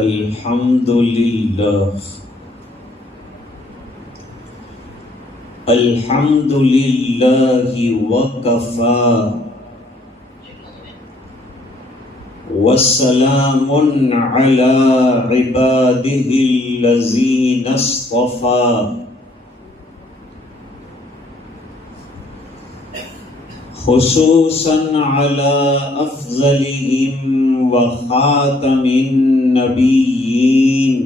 الحمد لله الحمد لله وكفى والسلام على عباده الذين اصطفى خصوصا على أفضلهم وخاتم النبيين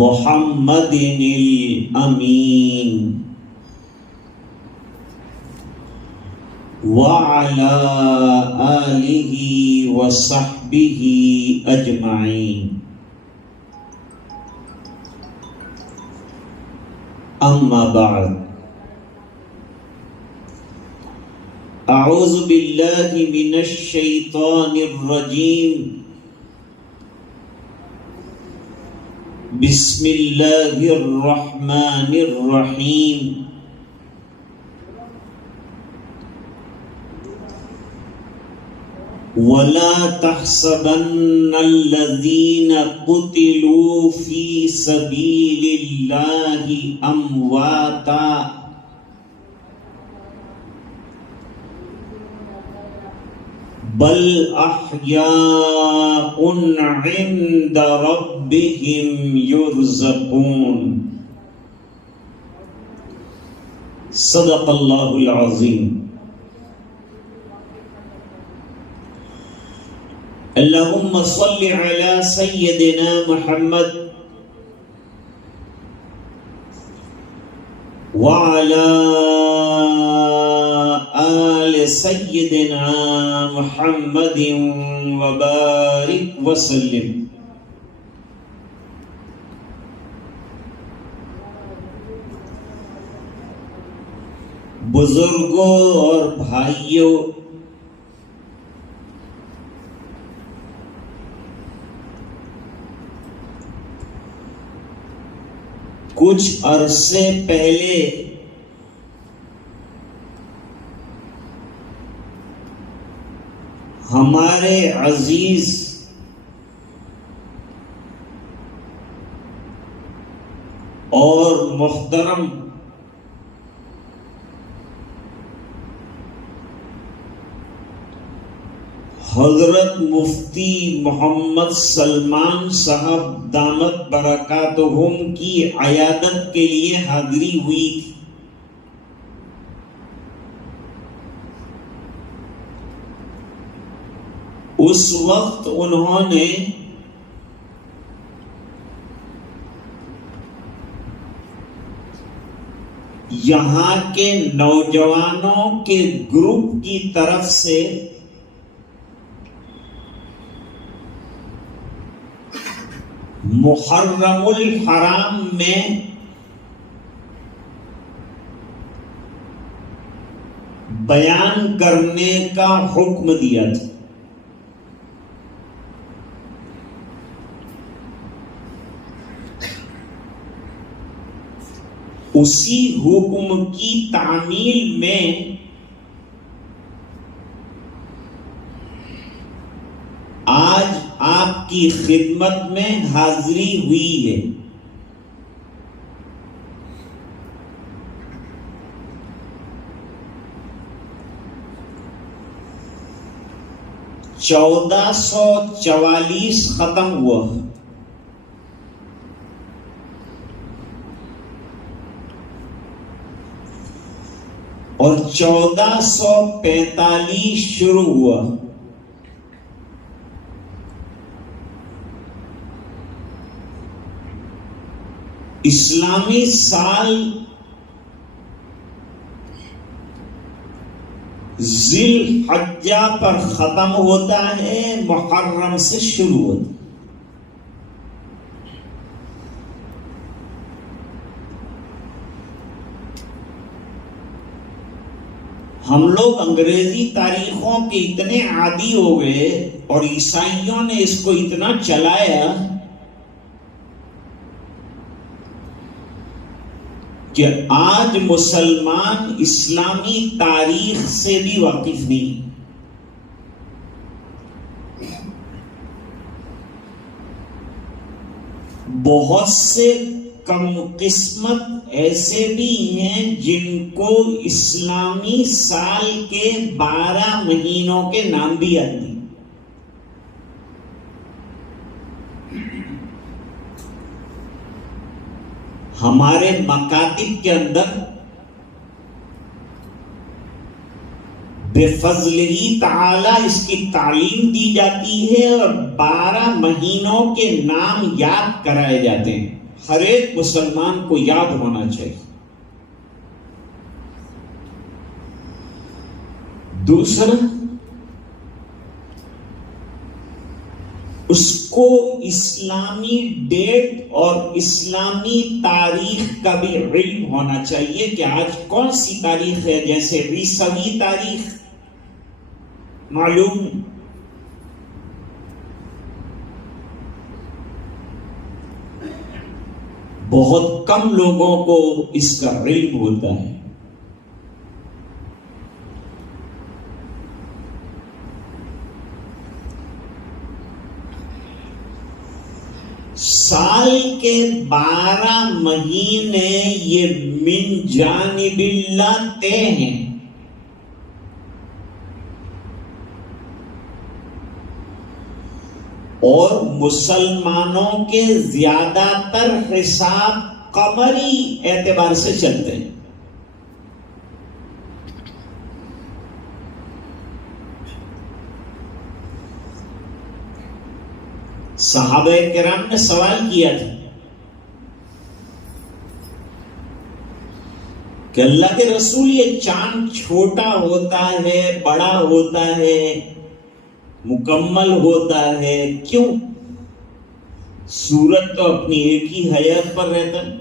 محمد الأمين وعلى آله وصحبه أجمعين أما بعد اعوذ باللہ من الشیطان الرجیم بسم اللہ الرحمن الرحیم ولا تحسبن الذین قتلوا فی سبیل اللہ امواتا بل احیاء عند ربهم یرزقون صدق اللہ العظیم. اللہم صل علی سیدنا محمد وعلی آل سیدنا محمد وبارک وسلم. بزرگوں اور بھائیوں، کچھ عرصے پہلے ہمارے عزیز اور محترم حضرت مفتی محمد سلمان صاحب دامت برکاتہم کی عیادت کے لیے حاضری ہوئی تھی. اس وقت انہوں نے یہاں کے نوجوانوں کے گروپ کی طرف سے محرم الحرام میں بیان کرنے کا حکم دیا تھا. اسی حکم کی تعمیل میں آج آپ کی خدمت میں حاضری ہوئی ہے. چودہ 1444 ختم ہوا اور 1445 شروع ہوا. اسلامی سال ذی الحجہ پر ختم ہوتا ہے، محرم سے شروع ہوتا ہے. ہم لوگ انگریزی تاریخوں کے اتنے عادی ہو گئے اور عیسائیوں نے اس کو اتنا چلایا کہ آج مسلمان اسلامی تاریخ سے بھی واقف نہیں. بہت سے کم قسمت ایسے بھی ہیں جن کو اسلامی سال کے 12 مہینوں کے نام بھی یاد نہیں. ہمارے مکاتب کے اندر بفضلہ تعالی اس کی تعلیم دی جاتی ہے اور 12 مہینوں کے نام یاد کرائے جاتے ہیں. ہر ایک مسلمان کو یاد ہونا چاہیے. دوسرا، اس کو اسلامی ڈیٹ اور اسلامی تاریخ کا بھی علم ہونا چاہیے کہ آج کون سی تاریخ ہے. جیسے عیسوی تاریخ معلوم، بہت کم لوگوں کو اس کا علم ہوتا ہے. سال کے 12 مہینے یہ من جانب اللہ طے ہیں. اور مسلمانوں کے زیادہ تر حساب قمری اعتبار سے چلتے ہیں. صحابہ کرام نے سوال کیا تھا کہ اللہ کے رسول یہ چاند چھوٹا ہوتا ہے، بڑا ہوتا ہے، مکمل ہوتا ہے، کیوں؟ سورج تو اپنی ایک ہی حیات پر رہتا ہے.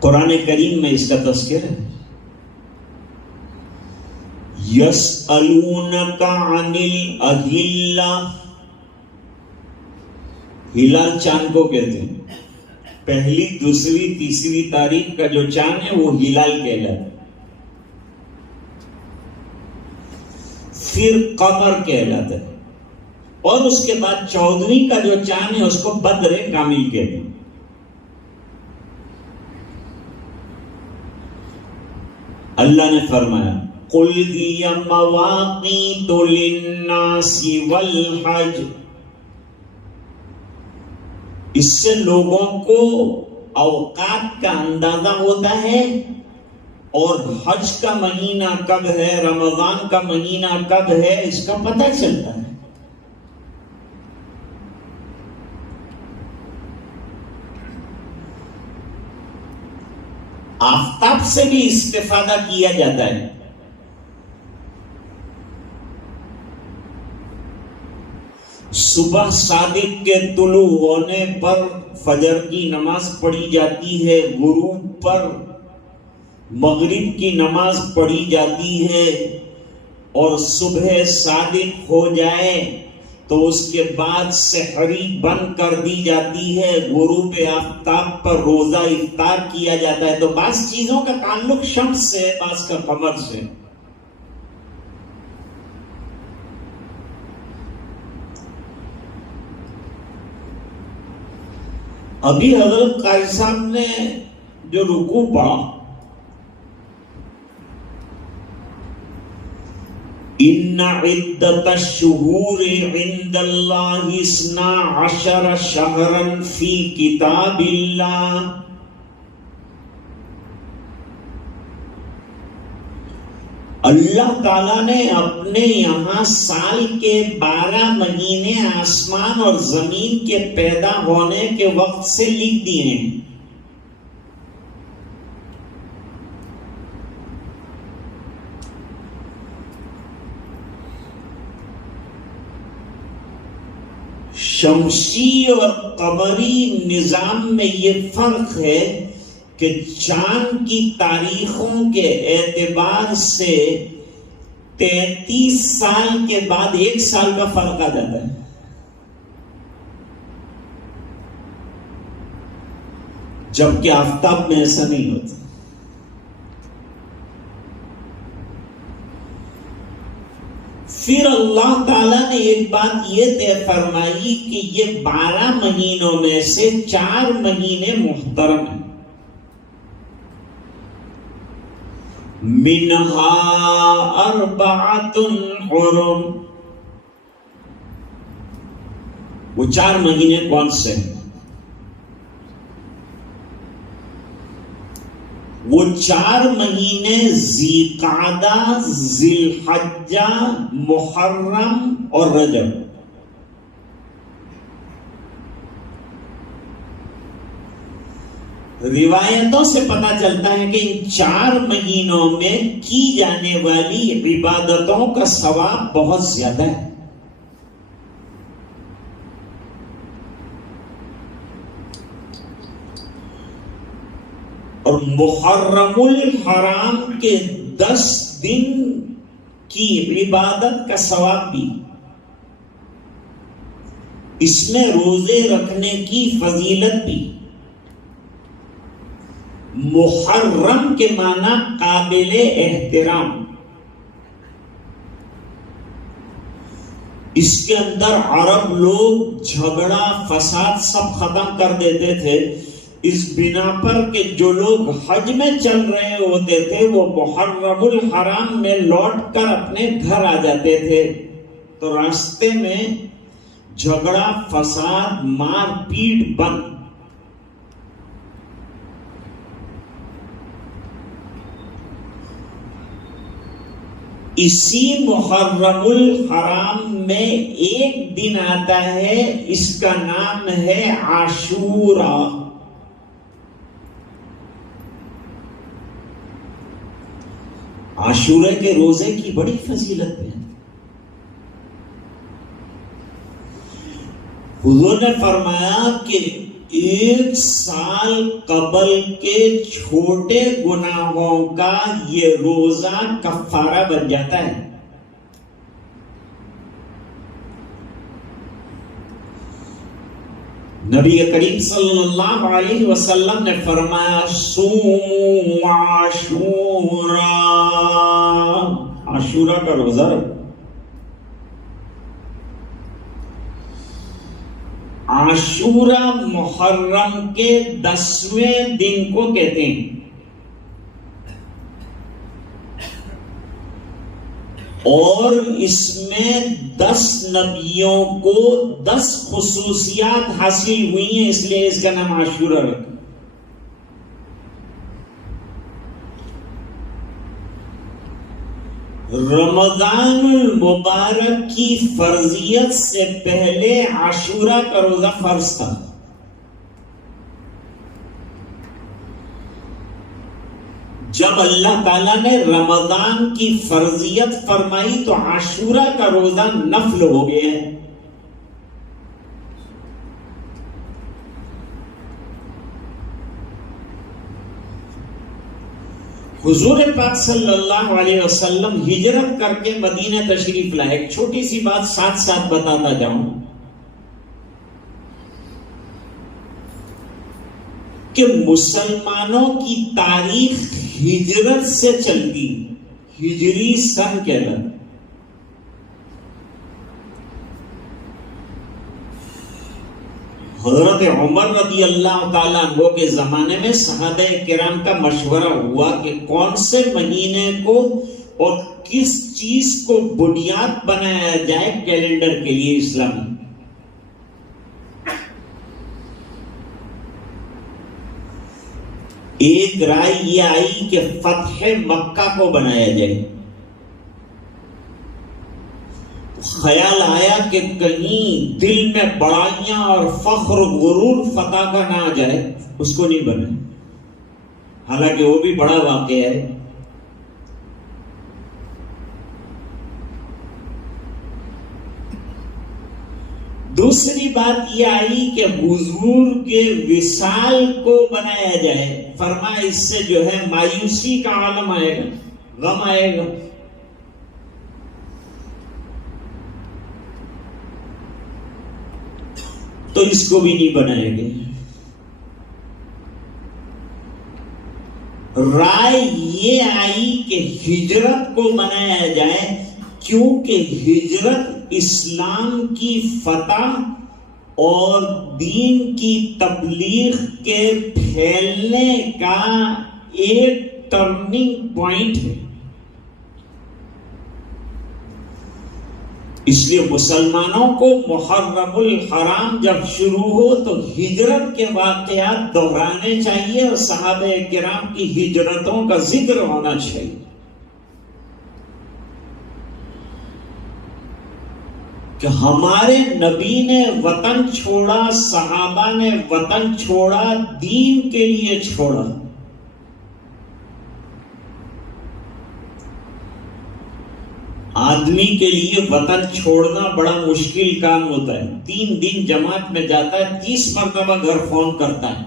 قرآن کریم میں اس کا تذکرہ ہے. یسألونک عن الاہلہ، ہلال چاند کو کہتے ہیں. پہلی، دوسری، تیسری تاریخ کا جو چاند ہے وہ ہلال کہلاتا ہے. پھر قمر کہلاتا ہے، اور اس کے بعد 14ویں کا جو چاند ہے اس کو بدر کامل کہتے ہیں. اللہ نے فرمایا قل ہی مواقیت للناس والحج، اس سے لوگوں کو اوقات کا اندازہ ہوتا ہے، اور حج کا مہینہ کب ہے، رمضان کا مہینہ کب ہے، اس کا پتہ چلتا ہے. آفتاب سے بھی استفادہ کیا جاتا ہے. صبح صادق کے طلوع ہونے پر فجر کی نماز پڑھی جاتی ہے، غروب پر مغرب کی نماز پڑھی جاتی ہے، اور صبح صادق ہو جائے تو اس کے بعد سحری بند کر دی جاتی ہے، غروب آفتاب پر روزہ افطار کیا جاتا ہے. تو بعض چیزوں کا تعلق شمس سے، بعض کا قمر سے. ابھی حضرت قاری صاحب نے جو رکوع پڑھا، ان عدت الشہور عند اللہ 12 شہرا فی کتاب اللہ، اللہ تعالیٰ نے اپنے یہاں سال کے 12 مہینے آسمان اور زمین کے پیدا ہونے کے وقت سے لکھ دیے ہیں. شمسی اور قمری نظام میں یہ فرق ہے کہ چاند کی تاریخوں کے اعتبار سے 33 سال کے بعد 1 سال کا فرق آ جاتا ہے. جبکہ آفتاب میں ایسا نہیں ہوتا. پھر اللہ تعالیٰ نے ایک بات یہ طے فرمائی کہ یہ 12 مہینوں میں سے 4 مہینے محترم ہیں. منہا اربعۃ حرم. وہ 4 مہینے کون سے ہیں؟ وہ 4 مہینے ذی قعدہ، ذی الحجہ، محرم اور رجب. روایتوں سے پتہ چلتا ہے کہ ان 4 مہینوں میں کی جانے والی عبادتوں کا ثواب بہت زیادہ ہے. اور محرم الحرام کے 10 دن کی عبادت کا ثواب بھی، اس میں روزے رکھنے کی فضیلت بھی. محرم کے معنی قابل احترام. اس کے اندر عرب لوگ جھگڑا فساد سب ختم کر دیتے تھے، اس بنا پر کہ جو لوگ حج میں چل رہے ہوتے تھے وہ محرم الحرام میں لوٹ کر اپنے گھر آ جاتے تھے، تو راستے میں جھگڑا فساد مار پیٹ بند. اسی محرم الحرام میں ایک دن آتا ہے، اس کا نام ہے عاشورہ. عاشورے کے روزے کی بڑی فضیلت ہے. حضور نے فرمایا کہ 1 سال قبل کے چھوٹے گناہوں کا یہ روزہ کفارہ بن جاتا ہے. نبی کریم صلی اللہ علیہ وسلم نے فرمایا صوموا عاشورا، عاشورہ کا روزہ رکھو. عاشورہ محرم کے 10ویں دن کو کہتے ہیں، اور اس میں 10 نبیوں کو 10 خصوصیات حاصل ہوئی ہیں، اس لیے اس کا نام عاشورہ رکھا. رمضان المبارک کی فرضیت سے پہلے عاشورہ کا روزہ فرض تھا. جب اللہ تعالیٰ نے رمضان کی فرضیت فرمائی تو عاشورہ کا روزہ نفل ہو گیا ہے. حضور پاک صلی اللہ علیہ وسلم ہجرت کر کے مدینہ تشریف لائے. ایک چھوٹی سی بات ساتھ ساتھ بتاتا جاؤں کہ مسلمانوں کی تاریخ ہجرت سے چلتی، ہجری سن کے اندر. حضرت عمر رضی اللہ تعالیٰ عنہ کے زمانے میں صحابہ کرام کا مشورہ ہوا کہ کون سے مہینے کو اور کس چیز کو بنیاد بنایا جائے کیلنڈر کے لیے اسلامی. ایک رائے یہ آئی کہ فتح مکہ کو بنایا جائے. خیال آیا کہ کہیں دل میں بڑائیاں اور فخر و غرور فتح کا نہ آ جائے، اس کو نہیں بنے، حالانکہ وہ بھی بڑا واقعہ ہے. دوسری بات یہ آئی کہ حضور کے وصال کو بنایا جائے. فرمایا اس سے جو ہے مایوسی کا عالم آئے گا، غم آئے گا. تو اس کو بھی نہیں بنائیں گے. رائے یہ آئی کہ ہجرت کو بنایا جائے، کیونکہ ہجرت اسلام کی فتح اور دین کی تبلیغ کے پھیلنے کا ایک ٹرننگ پوائنٹ ہے. اس لیے مسلمانوں کو محرم الحرام جب شروع ہو تو ہجرت کے واقعات دہرانے چاہیے اور صحابہ کرام کی ہجرتوں کا ذکر ہونا چاہیے. کہ ہمارے نبی نے وطن چھوڑا، صحابہ نے وطن چھوڑا، دین کے لیے چھوڑا. آدمی کے لیے وطن چھوڑنا بڑا مشکل کام ہوتا ہے. 3 دن جماعت میں جاتا ہے، 30 مرتبہ گھر فون کرتا ہے.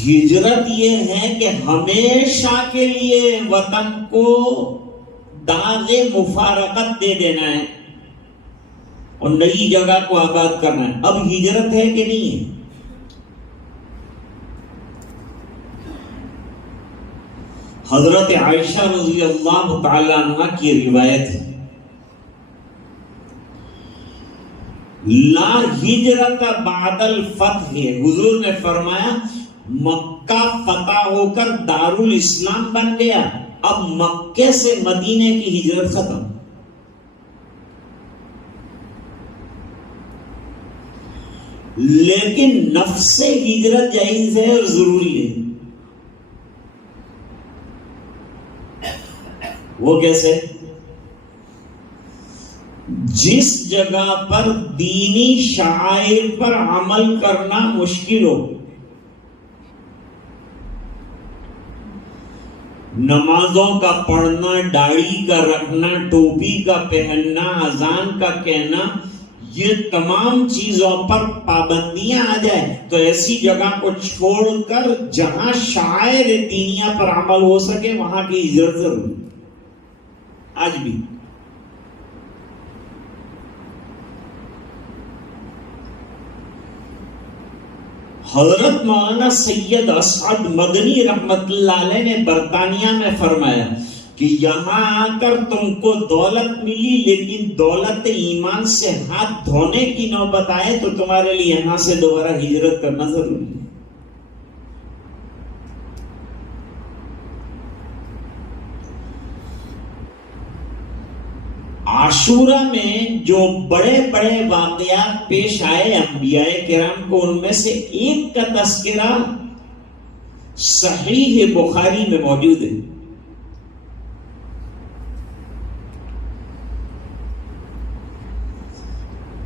ہجرت یہ ہے کہ ہمیشہ کے لیے وطن کو داغ مفارقت دے دینا ہے اور نئی جگہ کو آباد کرنا ہے. اب ہجرت ہے کہ نہیں ہے؟ حضرت عائشہ رضی اللہ تعالی عنہ کی روایت ہے، لا ہجرت بعد الفتح. حضور نے فرمایا مکہ فتح ہو کر دارالاسلام بن گیا، اب مکے سے مدینے کی ہجرت ختم. لیکن نفس سے ہجرت جائز ہے اور ضروری ہے. وہ کیسے؟ جس جگہ پر دینی شعائر پر عمل کرنا مشکل ہو، نمازوں کا پڑھنا، داڑھی کا رکھنا، ٹوپی کا پہننا، اذان کا کہنا، یہ تمام چیزوں پر پابندیاں آ جائے تو ایسی جگہ کو چھوڑ کر جہاں شعائر دینیا پر عمل ہو سکے وہاں کی ہجرت ضروری. آج بھی حضرت مولانا سید اسعد مدنی رحمت اللہ علیہ نے برطانیہ میں فرمایا کہ یہاں آ کر تم کو دولت ملی لیکن دولت ایمان سے ہاتھ دھونے کی نوبت آئے تو تمہارے لیے یہاں سے دوبارہ ہجرت کرنا ضروری ہے. عاشورہ میں جو بڑے بڑے واقعات پیش آئے انبیاء کرام کو، ان میں سے ایک کا تذکرہ صحیح بخاری میں موجود ہے.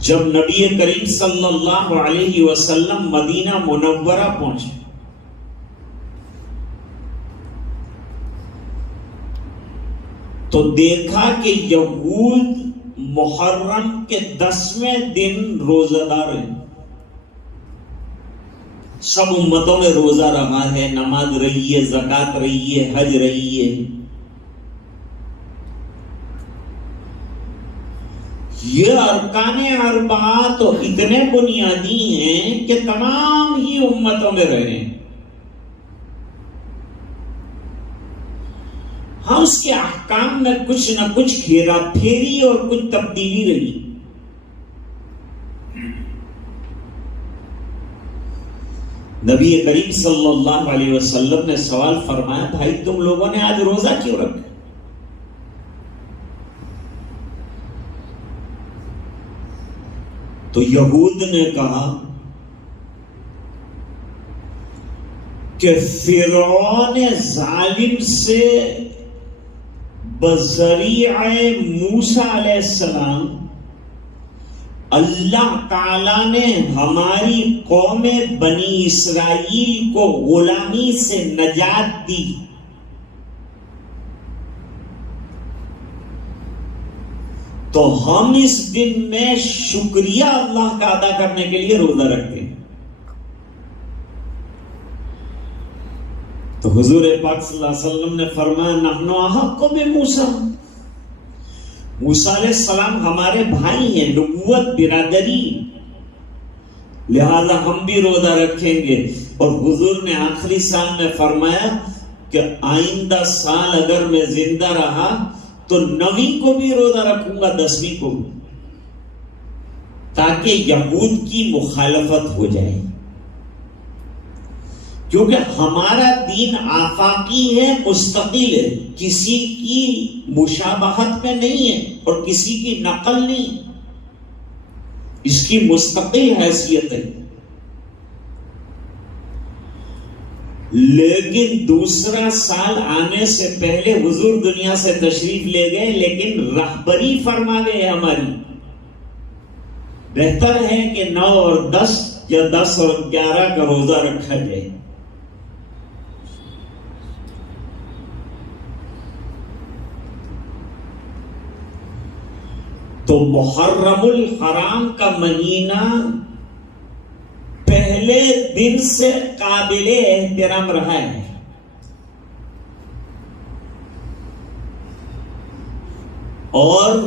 جب نبی کریم صلی اللہ علیہ وسلم مدینہ منورہ پہنچے تو دیکھا کہ یہود محرم کے 10ویں دن روزہ دار ہیں. سب امتوں میں روزہ رہا ہے، نماز رہی ہے، زکات رہی ہے، حج رہی ہے. یہ ارکان اربعہ تو اتنے بنیادی ہیں کہ تمام ہی امتوں میں رہے ہیں. ہاں اس کے احکام میں کچھ نہ کچھ ہیرا پھیری اور کچھ تبدیلی رہی. نبی کریم صلی اللہ علیہ وسلم نے سوال فرمایا، بھائی تم لوگوں نے آج روزہ کیوں رکھا؟ تو یہود نے کہا کہ فرعون ظالم سے بذریعہ موسیٰ علیہ السلام اللہ تعالیٰ نے ہماری قوم بنی اسرائیل کو غلامی سے نجات دی. تو ہم اس دن میں شکریہ اللہ کا ادا کرنے کے لیے روزہ رکھتے ہیں. تو حضور پاک صلی اللہ علیہ وسلم نے فرمایا نحن احق بموسیٰ، موسیٰ علیہ السلام ہمارے بھائی ہیں، نبوت برادری، لہذا ہم بھی روزہ رکھیں گے. اور حضور نے آخری سال میں فرمایا کہ آئندہ سال اگر میں زندہ رہا تو 9ویں کو بھی روزہ رکھوں گا، 10ویں کو بھی، تاکہ یہود کی مخالفت ہو جائے، کیونکہ ہمارا دین آفاقی ہے، مستقل ہے، کسی کی مشابہت میں نہیں ہے اور کسی کی نقل نہیں، اس کی مستقل حیثیت ہے۔ لیکن دوسرا سال آنے سے پہلے حضور دنیا سے تشریف لے گئے، لیکن رہبری فرما گئے ہماری، بہتر ہے کہ 9 اور 10 یا 10 اور 11 کا روزہ رکھا جائے۔ تو محرم الحرام کا مہینہ پہلے دن سے قابل احترام رہا ہے، اور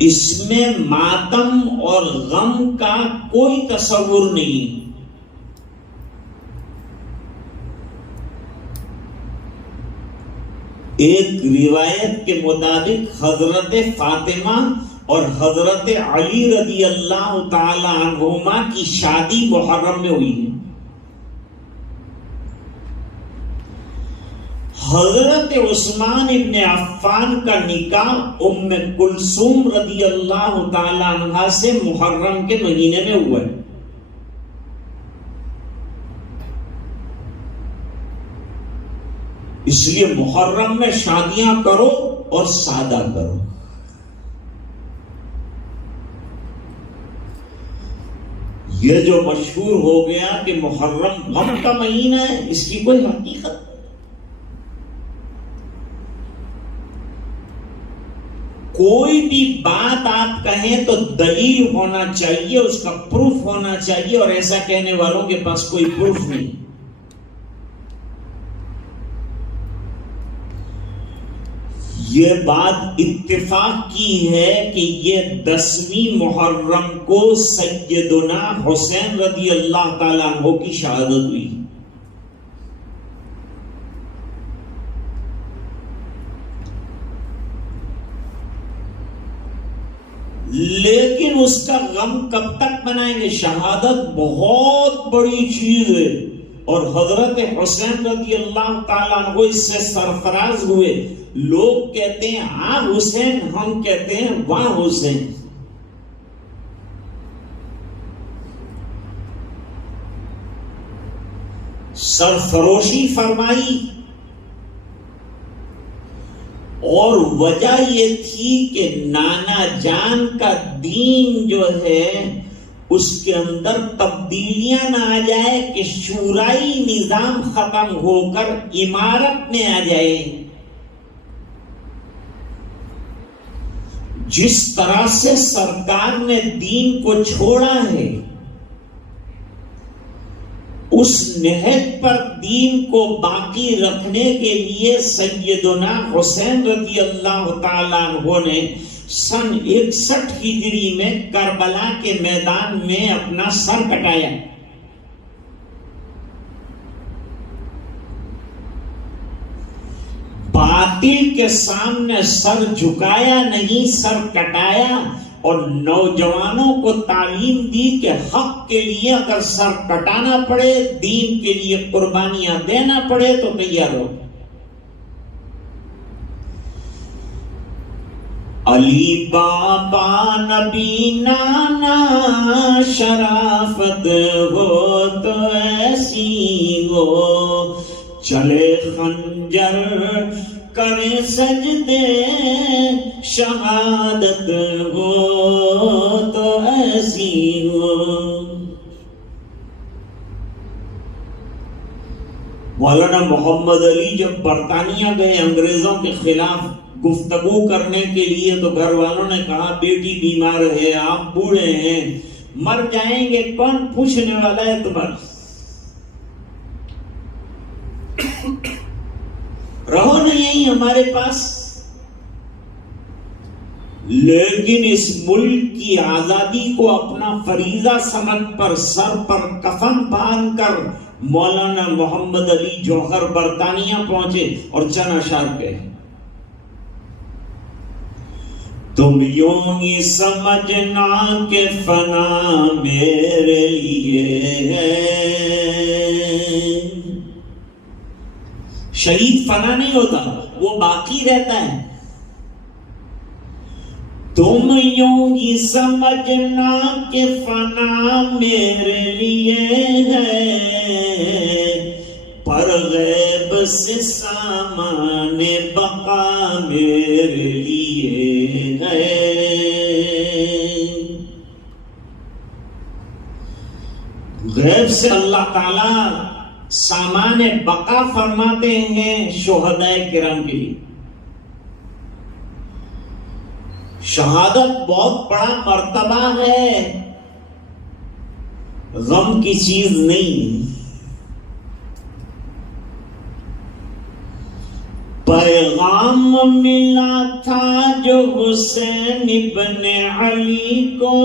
اس میں ماتم اور غم کا کوئی تصور نہیں۔ ایک روایت کے مطابق حضرت فاطمہ اور حضرت علی رضی اللہ تعالی عنہما کی شادی محرم میں ہوئی ہے۔ حضرت عثمان ابن عفان کا نکاح ام کلثوم رضی اللہ تعالی عنہا سے محرم کے مہینے میں ہوا ہے۔ اس لیے محرم میں شادیاں کرو اور سادہ کرو۔ یہ جو مشہور ہو گیا کہ محرم غم کا مہینہ ہے، اس کی کوئی حقیقت نہیں۔ کوئی بھی بات آپ کہیں تو دلیل ہونا چاہیے، اس کا پروف ہونا چاہیے، اور ایسا کہنے والوں کے پاس کوئی پروف نہیں۔ یہ بات اتفاق کی ہے کہ یہ 10ویں محرم کو سیدنا حسین رضی اللہ تعالیٰ عنہ کی شہادت ہوئی۔ لیکن اس کا غم کب تک منائیں گے؟ شہادت بہت بڑی چیز ہے، اور حضرت حسین رضی اللہ تعالیٰ عنہ اس سے سرفراز ہوئے۔ لوگ کہتے ہیں ہاں حسین، ہم کہتے ہیں واہ حسین۔ سرفروشی فرمائی، اور وجہ یہ تھی کہ نانا جان کا دین جو ہے اس کے اندر تبدیلیاں نہ آ جائے، کہ شورائی نظام ختم ہو کر امارت میں آ جائے۔ جس طرح سے سرکار نے دین کو چھوڑا ہے، اس نہج پر دین کو باقی رکھنے کے لیے سیدنا حسین رضی اللہ تعالیٰ عنہ نے سن 61 ہجری میں کربلا کے میدان میں اپنا سر کٹایا۔ باطل کے سامنے سر جھکایا نہیں، سر کٹایا، اور نوجوانوں کو تعلیم دی کہ حق کے لیے اگر سر کٹانا پڑے، دین کے لیے قربانیاں دینا پڑے تو تیار ہو۔ علی بابا نبی نانا شرافت ہو تو ایسی ہو، چلے خنجر کرے سجدے شہادت ہو تو ایسی ہو۔ مولانا محمد علی جب برطانیہ گئے انگریزوں کے خلاف گفتگو کرنے کے لیے، تو گھر والوں نے کہا بیٹی بیمار ہے، آپ بوڑھے ہیں، مر جائیں گے، کون پوچھنے والا ہے تمہارا، رہو نا یہیں ہمارے پاس۔ لیکن اس ملک کی آزادی کو اپنا فریضہ سمجھ پر سر پر کفن باندھ کر مولانا محمد علی جوہر برطانیہ پہنچے اور چند اشعار کہے. تم یوں ہی سمجھنا کہ فنا میرے لیے ہے. شہید فنا نہیں ہوتا، وہ باقی رہتا ہے. تم یوں ہی سمجھنا کہ فنا میرے لیے ہے، پر غیب سے سامان بقا میرے لیے ہے. غیب سے اللہ تعالی سامان بقا فرماتے ہیں شہداء کرام کے لیے. شہادت بہت بڑا مرتبہ ہے، غم کی چیز نہیں. پیغام ملا تھا جو حسین ابن علی کو،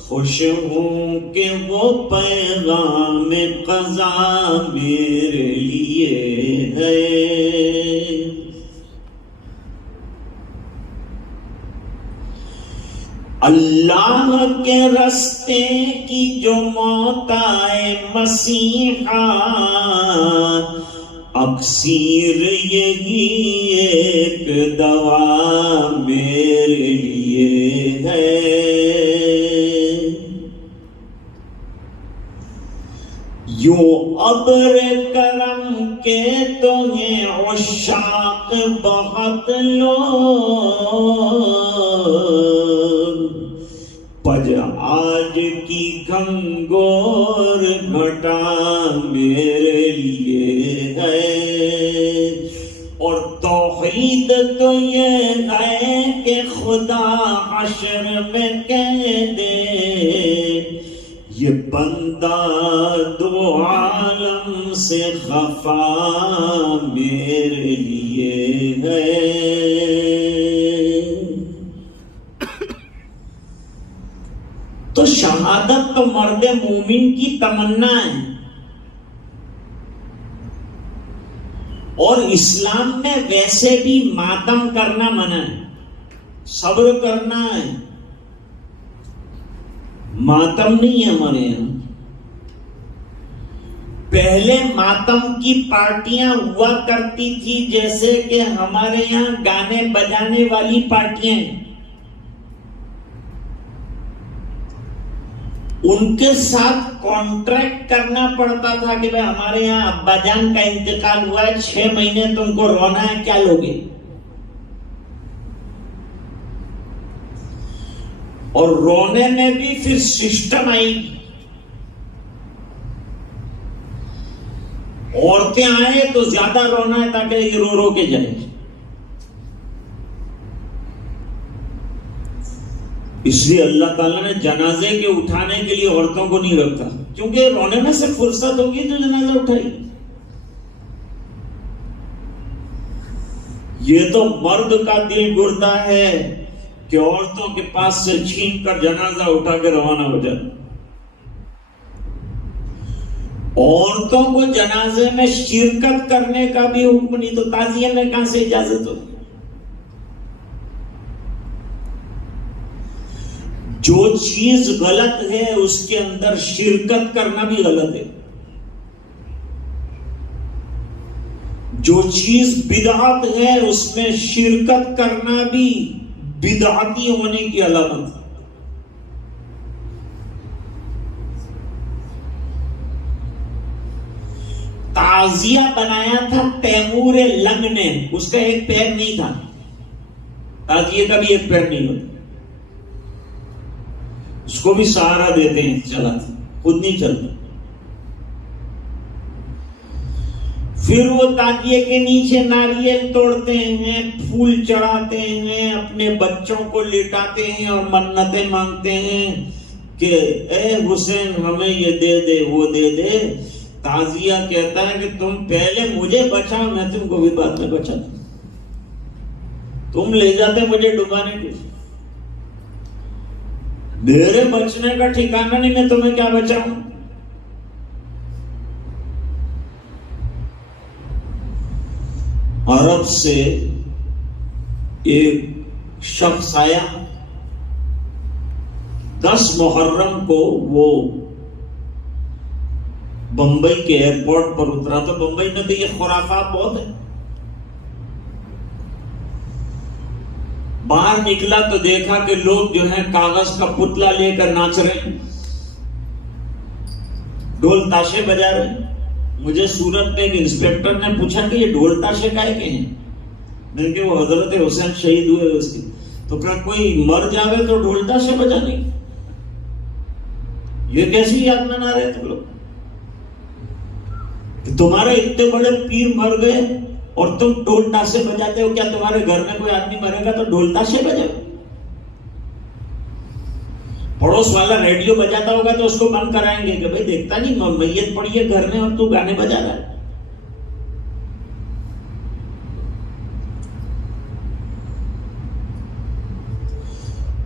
خوش ہوں کہ وہ پیغام قضا میرے لیے ہے. اللہ کے رستے کی جو موت آئے مسیحا، اکسیر یہی ایک دوا میرے لیے ہے. یوں ابر کرم کے تو ہیں عشاق بہت لوگ، پج آج کی گھنگور گھٹا میرے لیے ہے. اور توحید تو یہ ہے کہ خدا حشر میں کہہ دے، یہ بندہ دو عالم سے خفا میرے لیے ہے. تو شہادت تو مرد مومن کی تمنا ہے، اور اسلام میں ویسے بھی ماتم کرنا منع ہے، صبر کرنا ہے. ماتم نہیں ہے ہمارے یہاں. پہلے ماتم کی پارٹیاں ہوا کرتی تھی جیسے کہ ہمارے یہاں گانے بجانے والی پارٹیاں ہیں. ان کے ساتھ کانٹریکٹ کرنا پڑتا تھا کہ بھائی ہمارے یہاں ابا جان کا انتقال ہوا ہے، 6 مہینے تم کو رونا ہے، کیا لوگے؟ اور رونے میں بھی پھر سسٹم آئی، عورتیں آئے تو زیادہ رونا ہے تاکہ یہ رو رو کے جائے. اس لیے اللہ تعالیٰ نے جنازے کے اٹھانے کے لیے عورتوں کو نہیں رکھا، کیونکہ رونے میں سے فرصت ہوگی تو جنازہ اٹھائی. یہ تو مرد کا دل گرتا ہے کہ عورتوں کے پاس سے چھین کر جنازہ اٹھا کے روانہ ہو جائے. عورتوں کو جنازے میں شرکت کرنے کا بھی حکم نہیں، تو تعزیے میں کہاں سے اجازت ہو؟ جو چیز غلط ہے اس کے اندر شرکت کرنا بھی غلط ہے. جو چیز بدعت ہے اس میں شرکت کرنا بھی بدعتی ہونے کی علامت ہے. تعزیہ بنایا تھا تیمور لنگ نے، اس کا ایک پیر نہیں تھا. تعزیے کا بھی ایک پیر نہیں ہوتا، اس کو بھی سہارا دیتے ہیں، چلا خود نہیں چلتا. پھر وہ تعزیے کے نیچے ناریل توڑتے ہیں، پھول چڑھاتے ہیں، اپنے بچوں کو لٹاتے ہیں اور منتیں مانگتے ہیں کہ اے حسین ہمیں یہ دے دے وہ دے دے. تعزیہ کہتا ہے کہ تم پہلے مجھے بچاؤ، میں تم کو بھی بعد میں بچاتا. تم لے جاتے مجھے ڈبانے کے، میرے بچنے کا ٹھکانہ نہیں، میں تمہیں کیا بچاؤں. عرب سے ایک شخص آیا، 10 محرم کو وہ بمبئی کے ایئرپورٹ پر اترا. تو بمبئی میں تو یہ خرافات بہت ہے. باہر نکلا تو دیکھا کہ لوگ جو ہیں کاغذ کا پتلا لے کر ناچ رہے ہیں، ڈھول تاشے بجا رہے ہیں. مجھے سورت میں ایک انسپیکٹر نے پوچھا کہ یہ ڈھول تاشے کائے کے ہیں؟ میں نے کہ وہ حضرت حسین شہید ہوئے اس کی. تو کہا کوئی مر جاوے تو ڈھول تاشے بجانے، یہ کیسی یاد منا رہے تم لوگ کہ تمہارے اتنے بڑے پیر مر گئے اور تم ڈھول تاشے بجاتے ہو؟ کیا تمہارے گھر میں کوئی آدمی مرے گا تو ڈھول تاشے بجاؤ؟ پڑوس والا ریڈیو بجاتا ہوگا تو اس کو بند کرائیں گے کہ بھائی دیکھتا نہیں میت پڑی ہے گھر میں اور تو گانے بجا رہا ہے.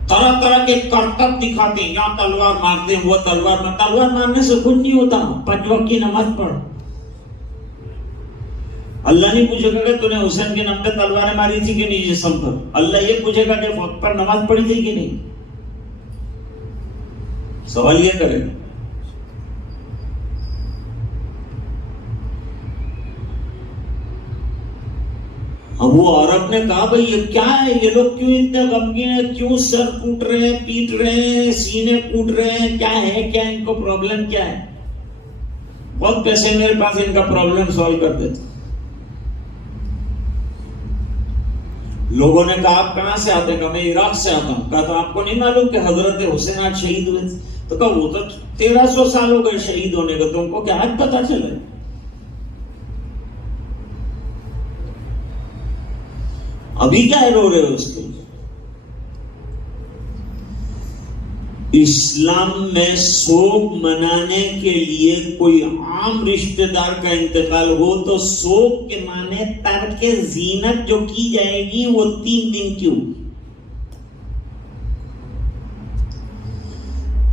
طرح طرح کے کرتب دکھاتے ہیں، یہاں تلوار مارتے ہیں، وہ تلوار مارنے سے کچھ نہیں ہوتا. 5 وقت کی نماز پڑھ. اللہ نہیں پوچھے گا کہ تو نے حسین کے نام پہ تلواریں ماری تھی کہ نہیں جسم پر. اللہ یہ پوچھے گا کہ وقت پر نماز پڑھی تھی کہ نہیں. سوال یہ کرے. اب وہ عرب نے کہا بھئی یہ کیا ہے، یہ لوگ کیوں اتنے غمگین ہیں، کیوں سر کوٹ رہے ہیں، پیٹ رہے ہیں، سینے کوٹ رہے ہیں، کیا ہے، کیا ان کو پرابلم کیا ہے؟ بہت پیسے میرے پاس ان کا پرابلم سالو کر دیتے. لوگوں نے کہا آپ کہاں سے آتے ہیں؟ کہا میں عراق سے آتا ہوں. کہا تو آپ کو نہیں معلوم کہ حضرت حسین آج شہید ہوئے تھے؟ تو کہا وہ تو 1300 سال ہو گئے شہید ہونے کا، تم کو کیا آج پتا چلا؟ ابھی کیا رو رہے ہو اس کے؟ اسلام میں سوگ منانے کے لیے کوئی عام رشتہ دار کا انتقال ہو تو سوگ کے معنی ترک زینت جو کی جائے گی وہ 3 دن کی ہوگی.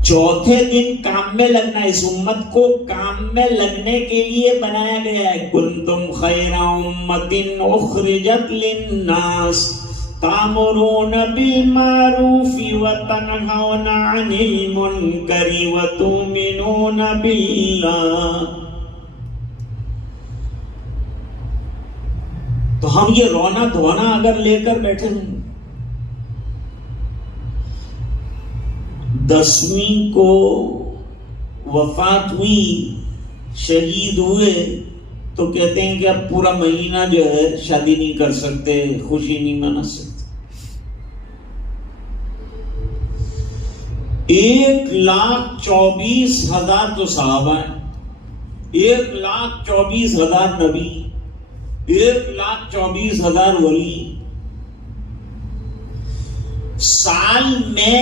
چوتھے دن کام میں لگنا، اس امت کو کام میں لگنے کے لیے بنایا گیا ہے. کنتم خیر امت اخرجت للناس تأمرون بالمعروف وتنهون عن المنکر وتؤمنون باللہ. تو ہم یہ رونا دھونا اگر لے کر بیٹھے ہیں، 10ویں کو وفات ہوئی، شہید ہوئے، تو کہتے ہیں کہ اب پورا مہینہ جو ہے شادی نہیں کر سکتے، خوشی نہیں منا سکتے. 1,24,000 تو صحابہ ہیں، 1,24,000 نبی، 1,24,000 ولی. سال میں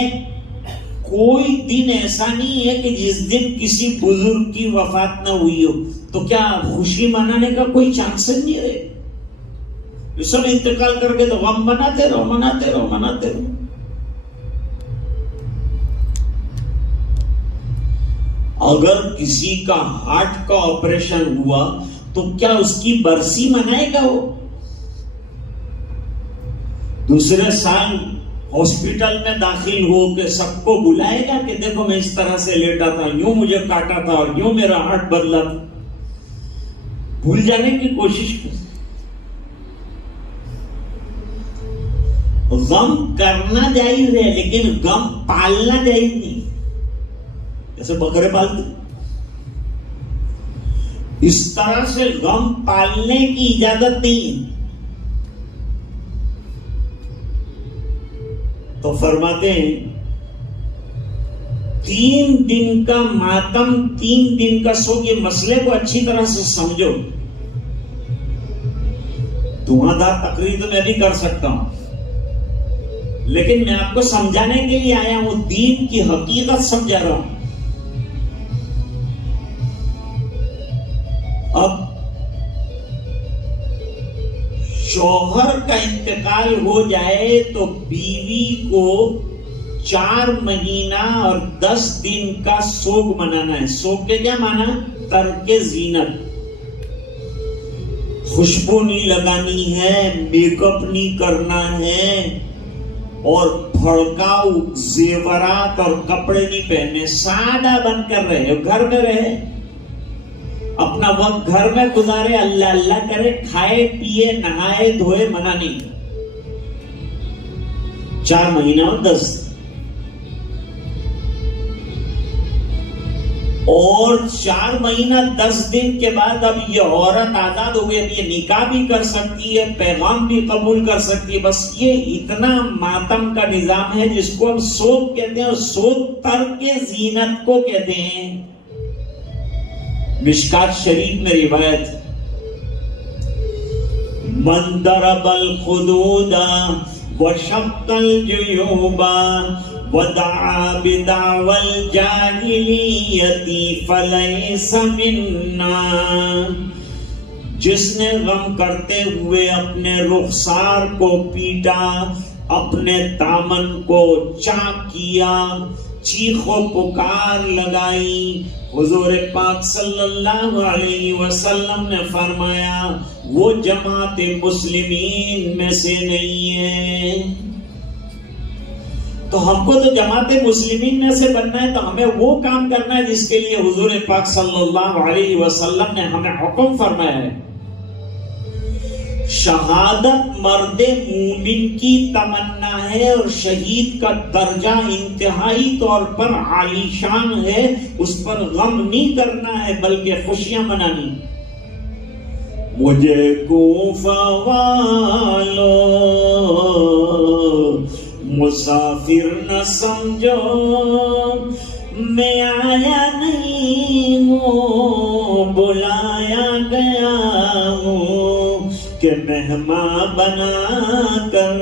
کوئی دن ایسا نہیں ہے کہ جس دن کسی بزرگ کی وفات نہ ہوئی ہو. تو کیا خوشی منانے کا کوئی چانس نہیں رہے؟ یہ سب انتقال کر کے تو غم مناتے رہو مناتے رہو مناتے رہو. اگر کسی کا ہارٹ کا آپریشن ہوا تو کیا اس کی برسی منائے گا؟ وہ دوسرے سال ہاسپٹل میں داخل ہو کے سب کو بلائے گا کہ دیکھو میں اس طرح سے لیٹا تھا، یوں مجھے کاٹا تھا اور یوں میرا ہارٹ بدلا تھا؟ بھول جانے کی کوشش کر. غم کرنا جائز ہے لیکن غم پالنا جائز نہیں. جیسے بکرے پالتے، اس طرح سے غم پالنے کی اجازت نہیں. تو فرماتے ہیں 3 دن کا ماتم، 3 دن کا سوگ. یہ مسئلے کو اچھی طرح سے سمجھو. دھواں تقریر تو میں بھی کر سکتا ہوں لیکن میں آپ کو سمجھانے کے لیے آیا ہوں، دین کی حقیقت سمجھا رہا ہوں. اب شوہر کا انتقال ہو جائے تو بیوی کو 4 مہینہ اور 10 دن کا سوگ منانا ہے. سوگ کے کیا مانا؟ ترک زینت. خوشبو نہیں لگانی ہے، میک اپ نہیں کرنا ہے، اور بھڑکاؤ زیورات اور کپڑے نہیں پہننے، سادہ بن کر رہے، گھر میں رہے، اپنا وقت گھر میں گزارے، اللہ اللہ کرے، کھائے پیے نہائے دھوئے، منع نہیں۔ 4 مہینہ اور 10 اور 4 مہینہ 10 دن کے بعد اب یہ عورت آزاد ہو گئی، اب یہ نکاح بھی کر سکتی ہے، پیغام بھی قبول کر سکتی ہے۔ بس یہ اتنا ماتم کا نظام ہے جس کو ہم سوگ کہتے ہیں، اور سوگ ترک زینت کو کہتے ہیں۔ مشکات شریف میں روایت، من ضرب الخدود وشق الجیوب ودعا بدعوى الجاہلیت فلیس منا، جس نے غم کرتے ہوئے اپنے رخسار کو پیٹا، اپنے دامن کو چاک کیا، چیخ و پکار لگائی، حضور پاک صلی اللہ علیہ وسلم نے فرمایا وہ جماعت مسلمین میں سے نہیں ہے۔ تو ہم کو تو جماعت مسلمین میں سے بننا ہے، تو ہمیں وہ کام کرنا ہے جس کے لیے حضور پاک صلی اللہ علیہ وسلم نے ہمیں حکم فرمایا ہے۔ شہادت مرد مومن کی تمنا ہے، اور شہید کا درجہ انتہائی طور پر عالی شان ہے، اس پر غم نہیں کرنا ہے بلکہ خوشیاں منانی۔ مجھے کوفہ والو مسافر نہ سمجھو، میں آیا نہیں ہوں بلایا گیا ہوں، کہ مہمان بنا کر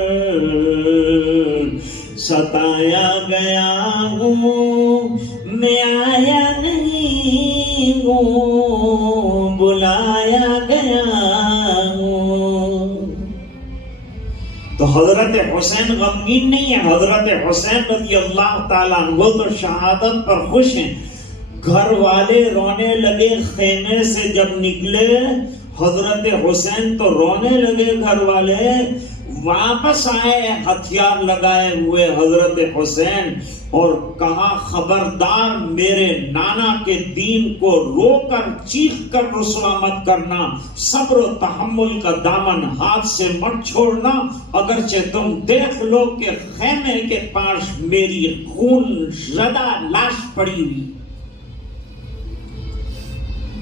ستایا گیا ہوں، میں آیا نہیں ہوں بلایا گیا ہوں۔ تو حضرت حسین غمگین نہیں ہے، حضرت حسین رضی اللہ تعالیٰ عنہ تو شہادت پر خوش ہیں۔ گھر والے رونے لگے، خیمے سے جب نکلے حضرت حسین تو رونے لگے، گھر والے واپس آئے ہتھیار لگائے ہوئے حضرت حسین، اور کہا خبردار میرے نانا کے دین کو رو کر چیخ کر رسوا مت کرنا، صبر و تحمل کا دامن ہاتھ سے مت چھوڑنا، اگرچہ تم دیکھ لو کہ خیمے کے پاس میری خون زدہ لاش پڑی ہوئی،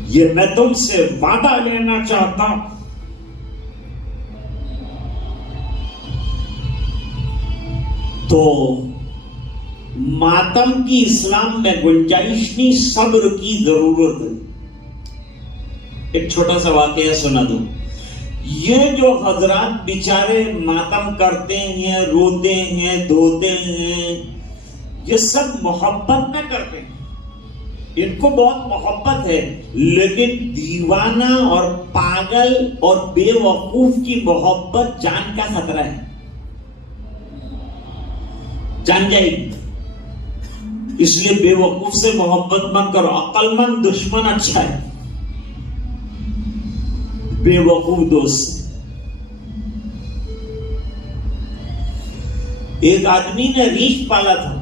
یہ میں تم سے وعدہ لینا چاہتا ہوں۔ تو ماتم کی اسلام میں گنجائش نہیں، صبر کی ضرورت ہے۔ ایک چھوٹا سا واقعہ سنا دوں۔ یہ جو حضرات بیچارے ماتم کرتے ہیں، روتے ہیں، دھوتے ہیں، یہ سب محبت میں کرتے ہیں، ان کو بہت محبت ہے، لیکن دیوانہ اور پاگل اور بے وقوف کی محبت جان کا خطرہ ہے، جان جائے گی۔ اس لیے بے وقوف سے محبت مت کرو، عقل مند دشمن اچھا ہے، بے وقوف دوست۔ ایک آدمی نے ریچھ پالا تھا،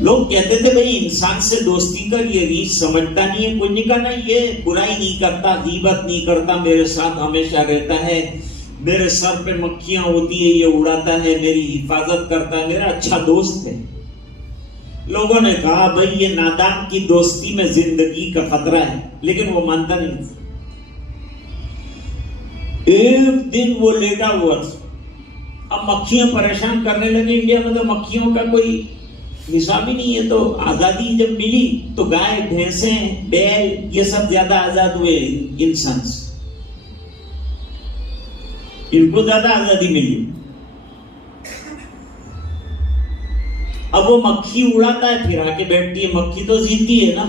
لوگ کہتے تھے بھئی انسان سے دوستی کر، یہ ریچھ سمجھتا نہیں ہے، کوئی نہیں کہا نا یہ برائی نہیں کرتا، غیبت نہیں کرتا، میرے ساتھ ہمیشہ رہتا ہے، میرے سر پہ مکھیاں ہوتی ہے یہ اڑاتا ہے، میری حفاظت کرتا ہے، میرا اچھا دوست ہے۔ لوگوں نے کہا بھئی یہ نادان کی دوستی میں زندگی کا خطرہ ہے، لیکن وہ مانتا نہیں۔ ایک دن وہ لیٹا ہوا تھا، اب مکھیاں پریشان کرنے لگے، انڈیا میں تو مکھیوں کا کوئی حساب ہی نہیں ہے، تو آزادی جب ملی تو گائے بھینسیں بیل یہ سب زیادہ آزاد ہوئے انسان سے، ان کو زیادہ آزادی ملی۔ اب وہ مکھی اڑاتا ہے پھر آ کے بیٹھتی ہے، مکھی تو زندگی ہے نا،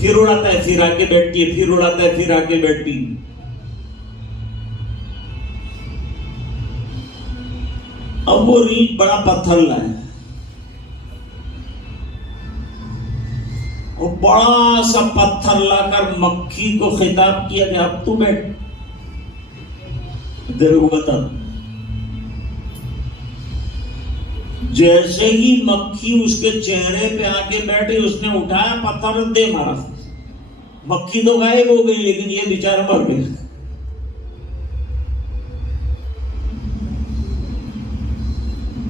پھر اڑاتا ہے پھر آ کے بیٹھتی ہے، پھر اڑاتا ہے پھر آ کے بیٹھتی ہے۔ اب وہ ریچھ بڑا پتھر لائے، وہ بڑا سا پتھر لا کر مکھی کو خطاب کیا کہ اب تو بیٹھ، دیکھو بتا۔ جیسے ہی مکھی اس کے چہرے پہ آ کے بیٹھی، اس نے اٹھایا پتھر دے مارا، مکھی تو غائب ہو گئی لیکن یہ بیچارہ مر گیا۔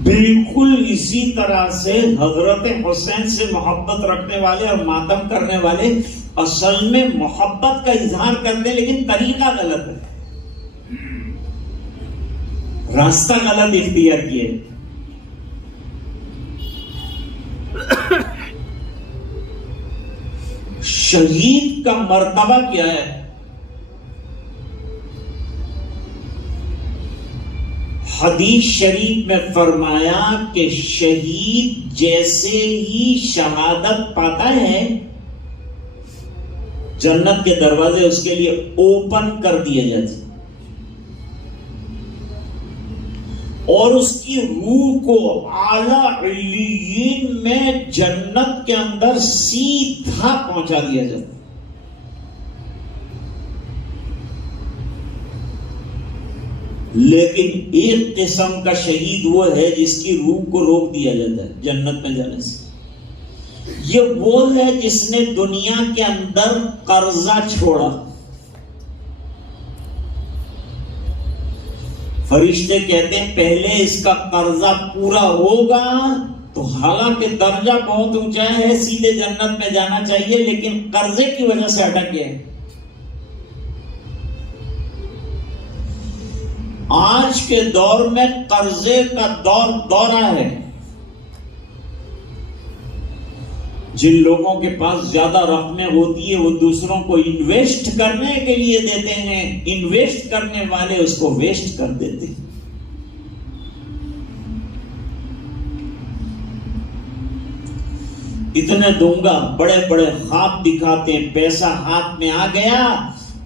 بالکل اسی طرح سے حضرت حسین سے محبت رکھنے والے اور ماتم کرنے والے اصل میں محبت کا اظہار کرتے لیکن طریقہ غلط ہے، راستہ غلط اختیار کیے۔ شہید کا مرتبہ کیا ہے؟ حدیث شریف میں فرمایا کہ شہید جیسے ہی شہادت پاتا ہے جنت کے دروازے اس کے لیے اوپن کر دیے جاتے اور اس کی روح کو اعلیٰ علیین میں جنت کے اندر سیدھا پہنچا دیا جاتا۔ لیکن ایک قسم کا شہید وہ ہے جس کی روح کو روک دیا جاتا ہے جنت میں جانے سے۔ یہ وہ ہے جس نے دنیا کے اندر قرضہ چھوڑا۔ فرشتے کہتے ہیں پہلے اس کا قرضہ پورا ہوگا تو حالانکہ درجہ بہت اونچا ہے، سیدھے جنت میں جانا چاہیے، لیکن قرضے کی وجہ سے اٹک گیا۔ آج کے دور میں قرضے کا دورہ ہے۔ جن لوگوں کے پاس زیادہ رقمیں ہوتی ہے وہ دوسروں کو انویسٹ کرنے کے لیے دیتے ہیں، انویسٹ کرنے والے اس کو ویسٹ کر دیتے ہیں۔ اتنے دوں گا، بڑے بڑے خواب دکھاتے ہیں، پیسہ ہاتھ میں آ گیا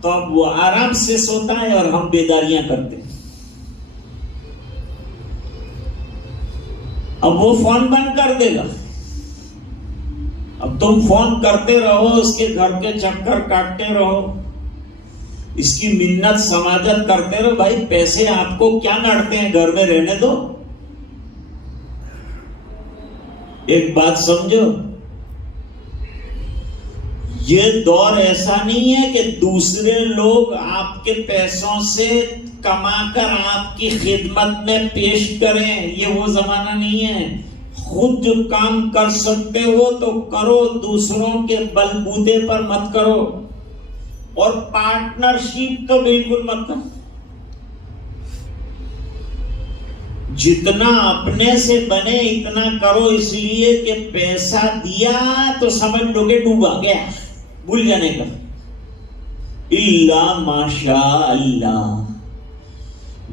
تو اب وہ آرام سے سوتا ہے اور ہم بیداریاں کرتے ہیں۔ اب وہ فون بند کر دے گا، اب تم فون کرتے رہو، اس کے گھر کے چکر کاٹتے رہو، اس کی منت سماجت کرتے رہو۔ بھائی پیسے آپ کو کیا نڑتے ہیں، گھر میں رہنے دو۔ ایک بات سمجھو، یہ دور ایسا نہیں ہے کہ دوسرے لوگ آپ کے پیسوں سے کما کر آپ کی خدمت میں پیش کریں، یہ وہ زمانہ نہیں ہے۔ خود جو کام کر سکتے ہو تو کرو، دوسروں کے بلبوتے پر مت کرو، اور پارٹنرشپ تو بالکل مت کرو۔ جتنا اپنے سے بنے اتنا کرو، اس لیے کہ پیسہ دیا تو سمجھ لو کہ ڈوبا گیا، بھول جانے کا۔ الا ماشاء اللہ،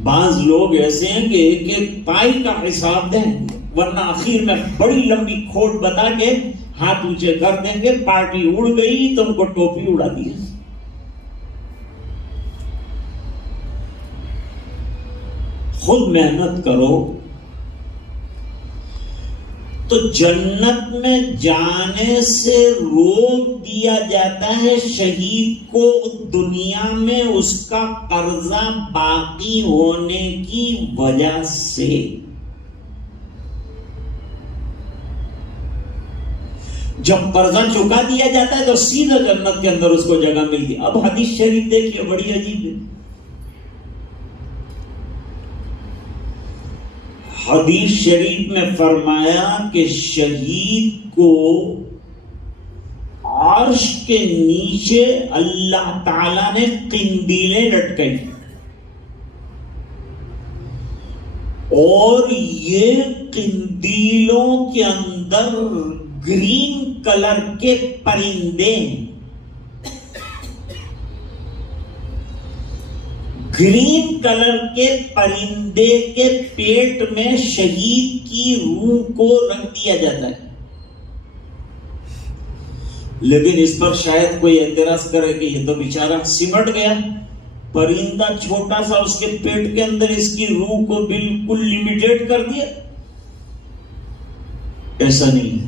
بعض لوگ ایسے ہیں کہ ایک ایک پائی کا حساب دیں، ورنہ آخر میں بڑی لمبی کھوٹ بتا کے ہاتھ اونچے کر دیں گے، پارٹی اڑ گئی تو ان کو ٹوپی اڑا دی۔ خود محنت کرو تو جنت میں جانے سے روک دیا جاتا ہے شہید کو دنیا میں اس کا قرضہ باقی ہونے کی وجہ سے۔ جب قرضہ چکا دیا جاتا ہے تو سیدھا جنت کے اندر اس کو جگہ ملتی۔ اب حدیث شریف دیکھیے، بڑی عجیب ہے۔ حدیث شریف میں فرمایا کہ شہید کو عرش کے نیچے اللہ تعالی نے قندیلیں لٹکائی، اور یہ قندیلوں کے اندر گرین کلر کے پرندے، گرین کلر کے پرندے کے پیٹ میں شہید کی روح کو رکھ دیا جاتا ہے۔ لیکن اس پر شاید کوئی اعتراض کرے کہ یہ تو بیچارہ سمٹ گیا، پرندہ چھوٹا سا اس کے پیٹ کے اندر اس کی روح کو بالکل لمیٹیڈ کر دیا۔ ایسا نہیں ہے۔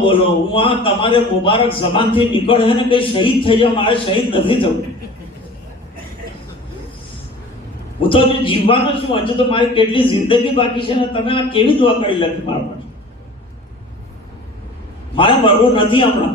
બોલો, હું આ તમારે મુબારક જબાનથી નીકળે ને કે શહીદ થઈ જાવ, મારે શહીદ નથી થવું। હું તો હજુ જીવવાનો છું, હજુ તો મારી કેટલી જિંદગી બાકી છે ને, તમે આ કેવી દુઆ કરી લખી મારા માટે? મારે મરવું નથી હમણાં।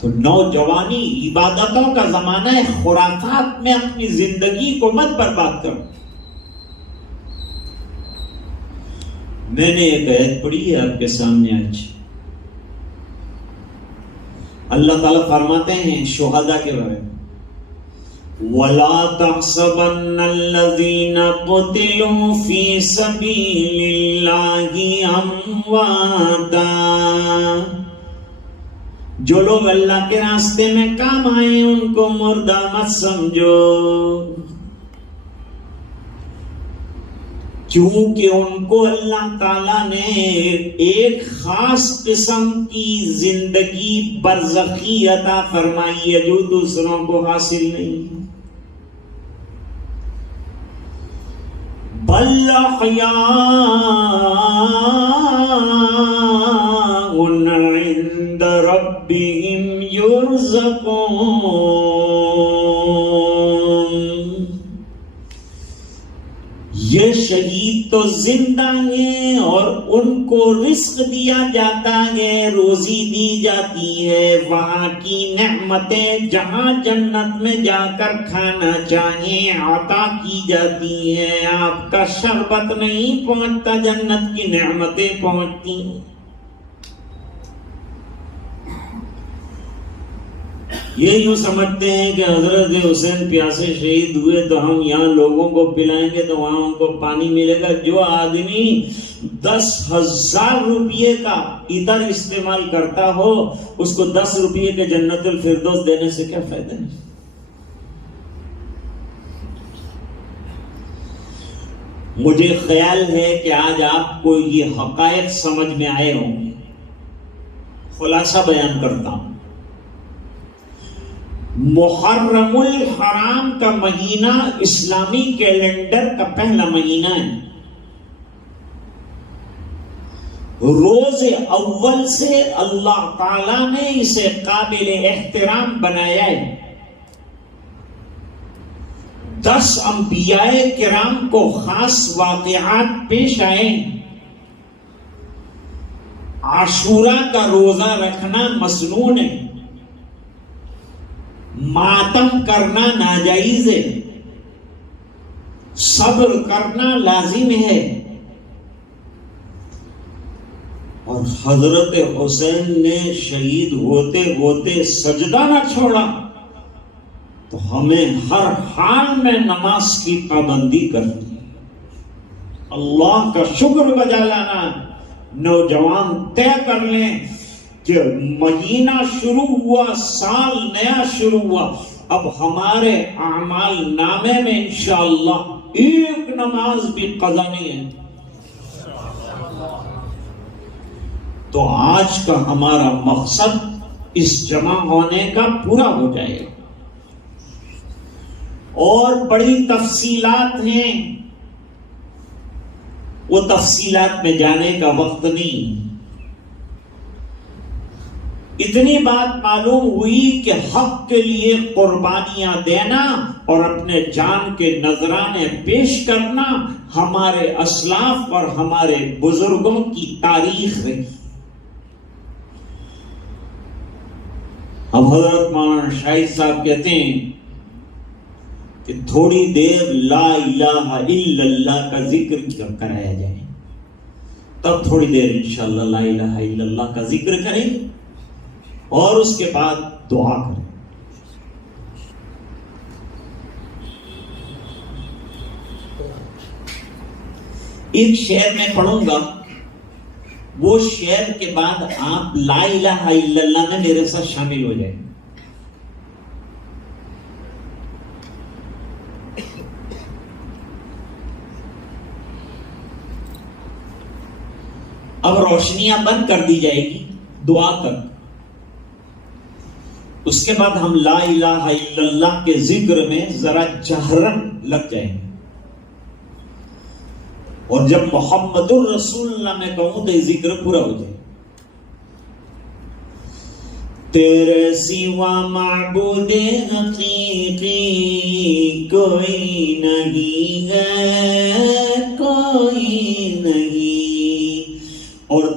تو نوجوانی عبادتوں کا زمانہ ہے، خرافات میں اپنی زندگی کو مت برباد کرو۔ میں نے ایک آیت پڑھی ہے آپ کے سامنے آج، اللہ تعالیٰ فرماتے ہیں شہداء کے بارے میں، وَلَا تَحْسَبَنَّ الَّذِينَ قُتِلُوا فِي سَبِيلِ اللَّهِ أَمْوَاتًا، جو لوگ اللہ کے راستے میں کام آئے ان کو مردہ مت سمجھو، کیونکہ ان کو اللہ تعالیٰ نے ایک خاص قسم کی زندگی برزخی عطا فرمائی ہے جو دوسروں کو حاصل نہیں۔ بل احیاء عند ربهم یرزقون، یہ شہید تو زندہ ہیں اور ان کو رزق دیا جاتا ہے، روزی دی جاتی ہے، وہاں کی نعمتیں جہاں جنت میں جا کر کھانا چاہیں عطا کی جاتی ہیں۔ آپ کا شربت نہیں پہنچتا، جنت کی نعمتیں پہنچتی ہیں۔ یہ یوں سمجھتے ہیں کہ حضرت حسین پیاسے شہید ہوئے تو ہم یہاں لوگوں کو پلائیں گے تو وہاں ان کو پانی ملے گا۔ جو آدمی 10,000 روپیے کا ادھر استعمال کرتا ہو اس کو 10 روپیے کے جنت الفردوس دینے سے کیا فائدہ ہے؟ مجھے خیال ہے کہ آج آپ کو یہ حقائق سمجھ میں آئے ہوں گے۔ خلاصہ بیان کرتا ہوں۔ محرم الحرام کا مہینہ اسلامی کیلنڈر کا پہلا مہینہ ہے۔ روز اول سے اللہ تعالی نے اسے قابل احترام بنایا ہے۔ 10 انبیاء کرام کو خاص واقعات پیش آئے۔ عاشورہ کا روزہ رکھنا مسنون ہے، ماتم کرنا ناجائز ہے، صبر کرنا لازم ہے، اور حضرت حسین نے شہید ہوتے ہوتے سجدہ نہ چھوڑا، تو ہمیں ہر حال میں نماز کی پابندی کرنی، اللہ کا شکر بجا لانا۔ نوجوان طے کر لیں کہ مہینہ شروع ہوا، سال نیا شروع ہوا، اب ہمارے اعمال نامے میں انشاءاللہ ایک نماز بھی قضا نہیں ہے۔ تو آج کا ہمارا مقصد اس جمع ہونے کا پورا ہو جائے گا، اور بڑی تفصیلات ہیں، وہ تفصیلات میں جانے کا وقت نہیں۔ اتنی بات معلوم ہوئی کہ حق کے لیے قربانیاں دینا اور اپنے جان کے نذرانے پیش کرنا ہمارے اسلاف اور ہمارے بزرگوں کی تاریخ رہی۔ اب حضرت مولانا شاہد صاحب کہتے ہیں کہ تھوڑی دیر لا الہ الا اللہ کا ذکر کرایا جائے، تب تھوڑی دیر انشاءاللہ لا الہ الا اللہ کا ذکر کریں اور اس کے بعد دعا کریں۔ ایک شعر میں پڑھوں گا، وہ شعر کے بعد آپ لا الہ الا اللہ میں میرے ساتھ شامل ہو جائیں۔ اب روشنیاں بند کر دی جائے گی دعا تک، اس کے بعد ہم لا الہ الا اللہ کے ذکر میں ذرا جہرن لگ جائیں گے، اور جب محمد الرسول اللہ میں کہوں تو یہ ذکر پورا ہو جائے۔ تیرے سوا معبود حقیقی کوئی نہیں ہے، کوئی نہیں، اور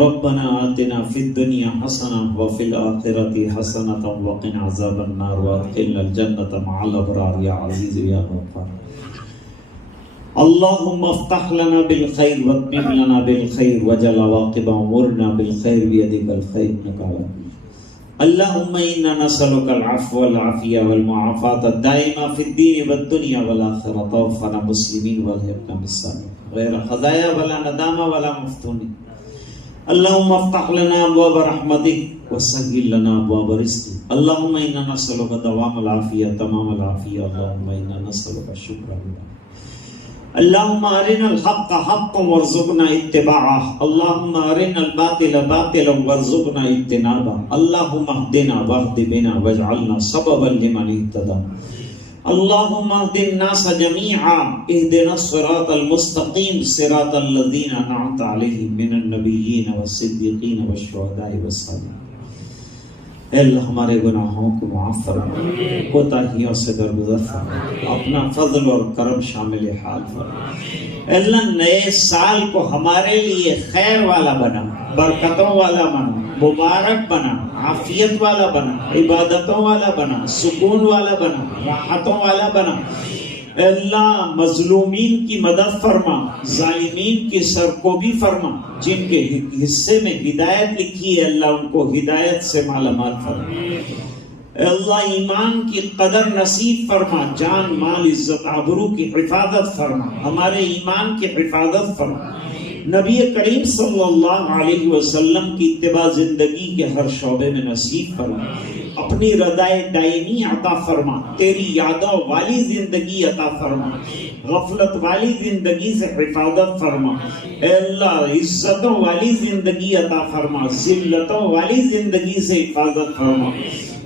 ربنا آتنا فی الدنیا حسنہ وفی الآخرۃ حسنۃ وقنا عذاب النار وادخلنا الجنۃ مع الابرار یا عزیز یا غفار. اللهم افتح لنا بالخير واتمم لنا بالخير واجعل عواقب امورنا بالخير بيدك الخير انك على كل شيء. اللهم انا نسألك العفو والعافية والمعافاة الدائمة في الدين والدنيا والآخرة. توفنا مسلمين والحقنا بالصالحين غير خزايا ولا ندامة ولا مفتونين. اللهم افتح لنا ابواب رحمتك وسهل لنا ابواب رزقك. اللهم انا نسألك دوام العافية تمام العافية. اللهم انا نسألك الشكر لله. اللهم ارنا الحق حقا وارزقنا اتباعه. اللهم ارنا الباطل باطلا وارزقنا اجتنابه. اللهم اهدنا واهد بنا واجعلنا سببا لمن اهتدى. اللهم اهد الناس جميعا اهدنا الصراط المستقيم صراط الذين انعمت عليهم من النبيين والصديقين والشهداء والصالحين. اے اللہ ہمارے گناہوں کو معاف فرما، کوتاہیوں سے درگزر فرما، اپنا فضل اور کرم شامل حال فرما. اے اللہ نئے سال کو ہمارے لیے خیر والا بنا، برکتوں والا بنا، مبارک بنا، عافیت والا بنا، عبادتوں والا بنا، سکون والا بنا، راحتوں والا بنا. اے اللہ مظلومین کی مدد فرما، ظالمین کی سرکوبی فرما. جن کے حصے میں ہدایت لکھی ہے اللہ ان کو ہدایت سے مالا مال فرما. اے اللہ ایمان کی قدر نصیب فرما، جان مال عزت آبرو کی حفاظت فرما، ہمارے ایمان کی حفاظت فرما. نبی کریم صلی اللہ علیہ وسلم کی اتباع زندگی کے ہر شعبے میں نصیب فرما. اپنی رضائے دائمی عطا فرما، تیری یادوں والی زندگی عطا فرما، غفلت والی زندگی سے حفاظت فرما. اے اللہ عزتوں والی زندگی عطا فرما، ذلتوں والی زندگی سے حفاظت فرما.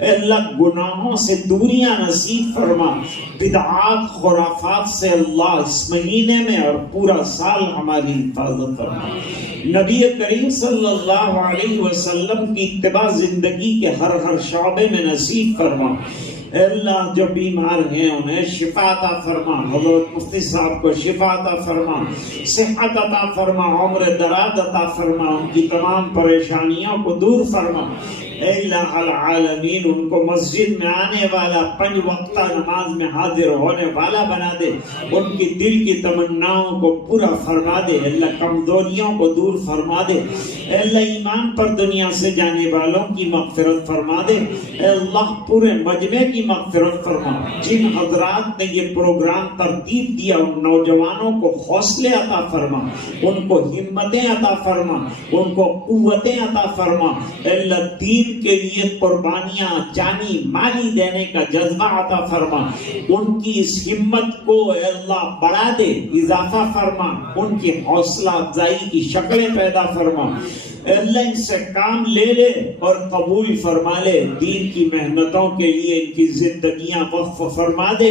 اے اللہ گناہوں سے دوریاں نصیب فرما، بدعات خرافات سے اللہ اس مہینے میں اور پورا سال ہماری حفاظت فرما. نبی کریم صلی اللہ علیہ وسلم کی اتباع زندگی کے ہر شعبے میں نصیب فرما. اے اللہ جو بیمار ہیں انہیں شفا عطا فرما، حضرت مفتی صاحب کو شفا عطا فرما، صحت عطا فرما، عمر دراز عطا فرما، ان کی تمام پریشانیوں کو دور فرما. اے الہ العالمین ان کو مسجد میں آنے والا، 5 وقتہ نماز میں حاضر ہونے والا بنا دے، ان کی دل کی تمناؤں کو پورا فرما دے. اللہ کمزوریوں کو دور فرما دے. اے اللہ ایمان پر دنیا سے جانے والوں کی مغفرت فرما دے. اے اللہ پورے مجمع کی مغفرت فرما. جن حضرات نے یہ پروگرام ترتیب دیا ان نوجوانوں کو حوصلے عطا فرما، ان کو ہمتیں عطا فرما، ان کو قوتیں عطا فرما. اے اللہ دین کے لیے قربانیاں جانی مالی دینے کا جذبہ عطا فرما. ان کی اس ہمت کو اے اللہ بڑھا دے، اضافہ فرما، ان کی حوصلہ افزائی کی شکلیں پیدا فرما. اے اللہ ان سے کام لے لے اور قبول فرما لے. دین کی محنتوں کے لیے ان کی زندگیاں وقف فرما دے.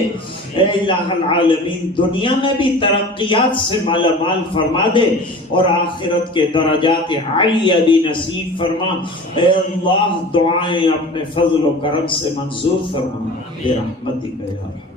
اے الہ العالمین دنیا میں بھی ترقیات سے مالا مال فرما دے اور آخرت کے درجات عالیہ بھی نصیب فرما. اے اللہ دعائیں اپنے فضل و کرم سے منظور فرما برحمتک یا ارحم